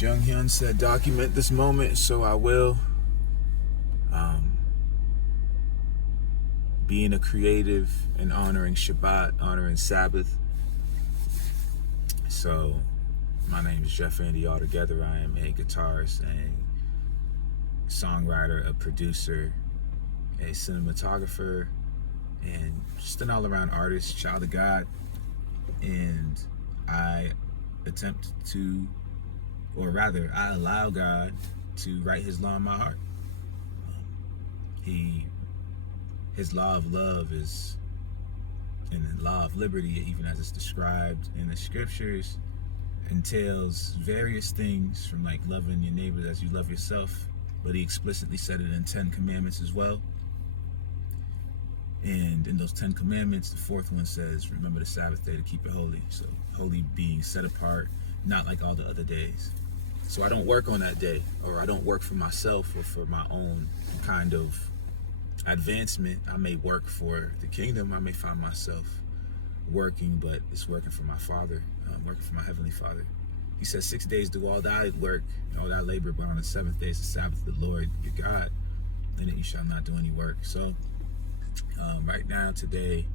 Jung Hyun said, document this moment, so I will. Being a creative and honoring Shabbat, honoring Sabbath. So, my name is Jeffandy AllTogether. I am a guitarist, a songwriter, a producer, a cinematographer, and just an all-around artist, child of God. And I attempt to, or rather, I allow God to write His law in my heart. His law of love is, and the law of liberty, even as it's described in the scriptures, entails various things from like loving your neighbor as you love yourself, but He explicitly said it in 10 commandments as well. And in those 10 commandments, the fourth one says, remember the Sabbath day to keep it holy. So holy being set apart, not like all the other days. So I don't work on that day, or I don't work for myself or for my own kind of advancement. I may work for the kingdom. I may find myself working, but it's working for my Father, working for my Heavenly Father. He says 6 days do all thy work, all thy labor, but on the seventh day is the Sabbath of the Lord your God. In it you shall not do any work. So right now, today,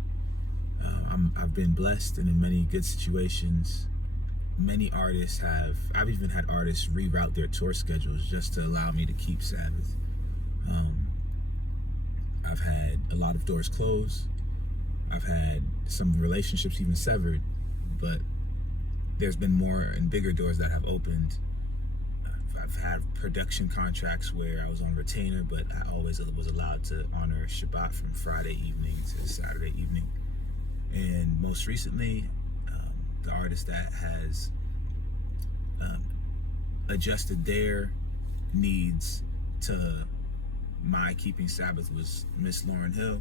I've been blessed and in many good situations. Many artists I've even had artists reroute their tour schedules just to allow me to keep Sabbath. I've had a lot of doors closed. I've had some relationships even severed, but there's been more and bigger doors that have opened. I've had production contracts where I was on retainer, but I always was allowed to honor Shabbat from Friday evening to Saturday evening. And most recently, the artist that has adjusted their needs to my keeping Sabbath was Miss Lauren Hill.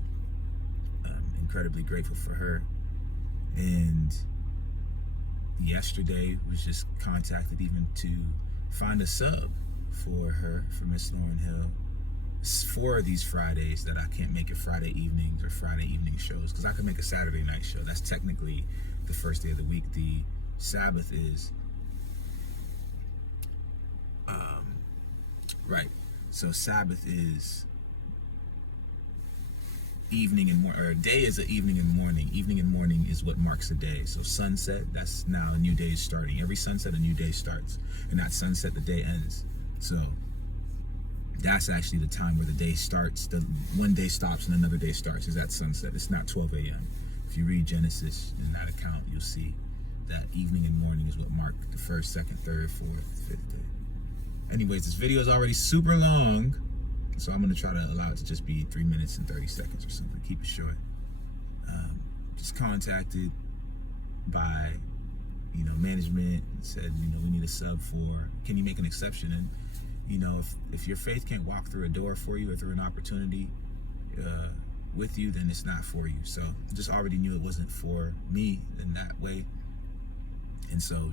I'm incredibly grateful for her. And yesterday was just contacted even to find a sub for her, for Miss Lauren Hill, for these Fridays that I can't make it Friday evenings or Friday evening shows, because I can make a Saturday night show. That's technically the first day of the week. The Sabbath is right. So Sabbath is evening and morning, or a day is an evening and morning. Evening and morning is what marks a day. So sunset, that's now a new day is starting. Every sunset, a new day starts. And at sunset, the day ends. So that's actually the time where the day starts. The one day stops and another day starts is at sunset. It's not 12 a.m. If you read Genesis in that account, you'll see that evening and morning is what mark the first, second, third, fourth, fifth day. Anyways, this video is already super long, so I'm going to try to allow it to just be 3 minutes and 30 seconds or something. Keep it short. Just contacted by, management and said, we need a sub for, can you make an exception? And, if your faith can't walk through a door for you or through an opportunity with you, then it's not for you. So just already knew it wasn't for me in that way. And so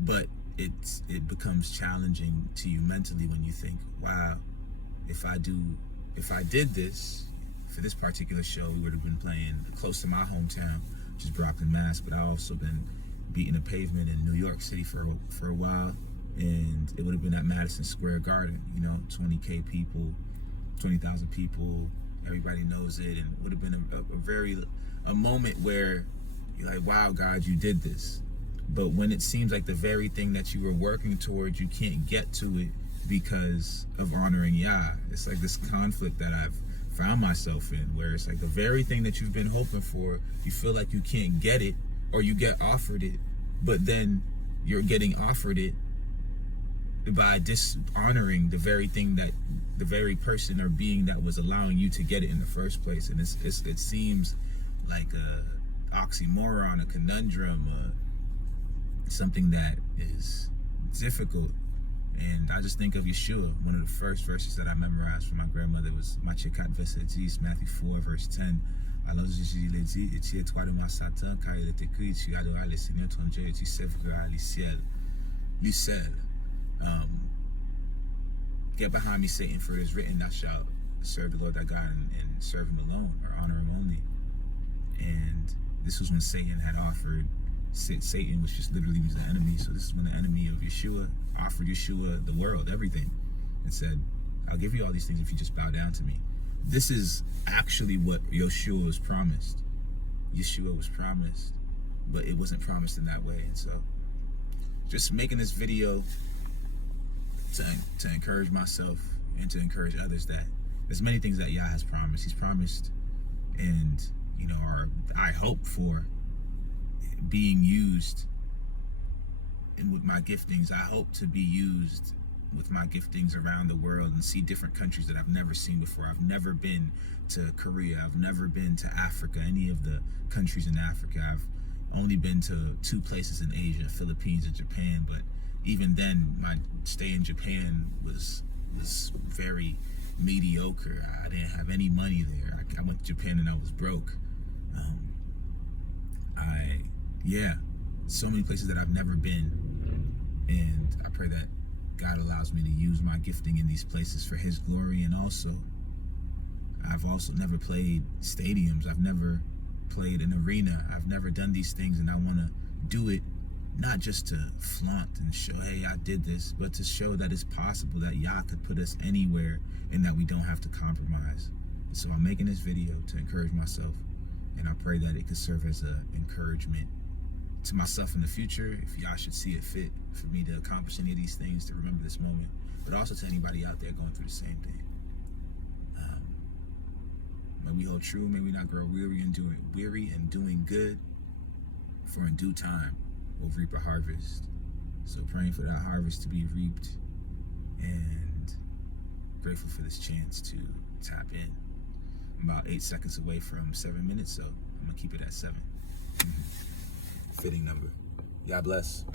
but it becomes challenging to you mentally when you think, wow, if I did this for this particular show, we would have been playing close to my hometown, which is Brockton, Mass. But I also been beating the pavement in New York City for a while, and it would have been at Madison Square Garden, 20,000 people, 20,000 people, everybody knows it, and it would have been a moment where you're like, wow, God, you did this. But when it seems like the very thing that you were working towards, you can't get to it because of honoring Yah. It's like this conflict that I've found myself in, where it's like the very thing that you've been hoping for, you feel like you can't get it, or you get offered it, but then you're getting offered it by dishonoring the very thing that the very person or being that was allowing you to get it in the first place. And it seems like a oxymoron, a conundrum, something that is difficult. And I just think of Yeshua. One of the first verses that I memorized from my grandmother was Matthew 4, verse 10. Alors Jésus il dit, et tu es toi de moi Satan, car il est écrit, tu adoreras le Seigneur ton Dieu et tu serviras le ciel. Get behind me, Satan, for it is written, thou shalt serve the Lord thy God and serve him alone, or honor him only. And this was when Satan had offered Satan was just literally was the enemy. So this is when the enemy of Yeshua offered Yeshua the world, everything, and said, I'll give you all these things if you just bow down to me. This is actually what Yeshua was promised. Yeshua was promised, but it wasn't promised in that way. And so just making this video to encourage myself and to encourage others that there's many things that Yah has promised. He's promised, and I hope for being used and with my giftings. I hope to be used with my giftings around the world and see different countries that I've never seen before. I've never been to Korea. I've never been to Africa, any of the countries in Africa. I've only been to 2 places in Asia, Philippines and Japan. But even then, my stay in Japan was very mediocre. I didn't have any money there. I went to Japan and I was broke. So many places that I've never been, and I pray that God allows me to use my gifting in these places for His glory. And also, I've also never played stadiums. I've never played an arena. I've never done these things, and I want to do it not just to flaunt and show, hey, I did this, but to show that it's possible, that Yah could put us anywhere and that we don't have to compromise. And so I'm making this video to encourage myself, and I pray that it could serve as an encouragement to myself in the future, if Yah should see it fit for me to accomplish any of these things, to remember this moment, but also to anybody out there going through the same thing. May we hold true, may we not grow weary in doing good, for in due time we'll reap a harvest. So praying for that harvest to be reaped, and grateful for this chance to tap in. I'm about 8 seconds away from 7 minutes, so I'm gonna keep it at 7. Fitting number. God bless.